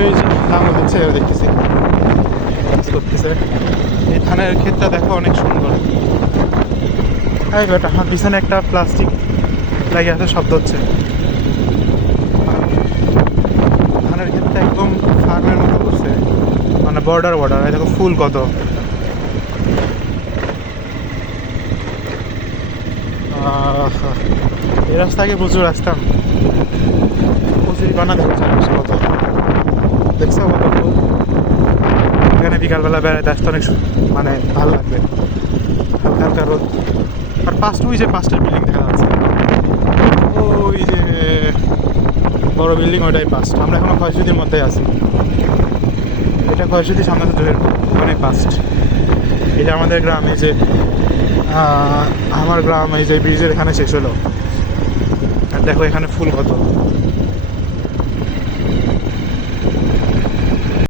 এই যে লাঙল হচ্ছে দেখতেছি কাজ করতেছে। এই ধানের ক্ষেতটা দেখো অনেক সুন্দর। এই বেটা আমার পিছনে একটা প্লাস্টিক লাগে আছে, শব্দ হচ্ছে। ধানের ক্ষেতটা একদম ফার্মের মতো করছে, মানে বর্ডার বর্ডার। এই দেখো ফুল কত। এই রাস্তা আগে প্রচুর আসতাম, প্রচুর বানা দেখো চারপাশে কত, দেখছো কত ফুল। এখানে বিকালবেলা বেড়াতে আসতে অনেক মানে ভালো লাগবে, হালকা হালকা রোদ। আর পাঁচটা, ওই যে পাঁচটা বিল্ডিং দেখা যাচ্ছে, ওই যে বড় বিল্ডিং, ওইটাই পাঁচটা। আমরা এখনো ক্ষয়সূতির মধ্যেই আছি। এটা ক্ষয়সূতি, সামনে তো অনেক পাস্ট। এই যে আমাদের গ্রাম, এই যে আমার গ্রাম, এই যে ব্রিজের এখানে শেষ হলো। আর দেখো এখানে ফুল কত।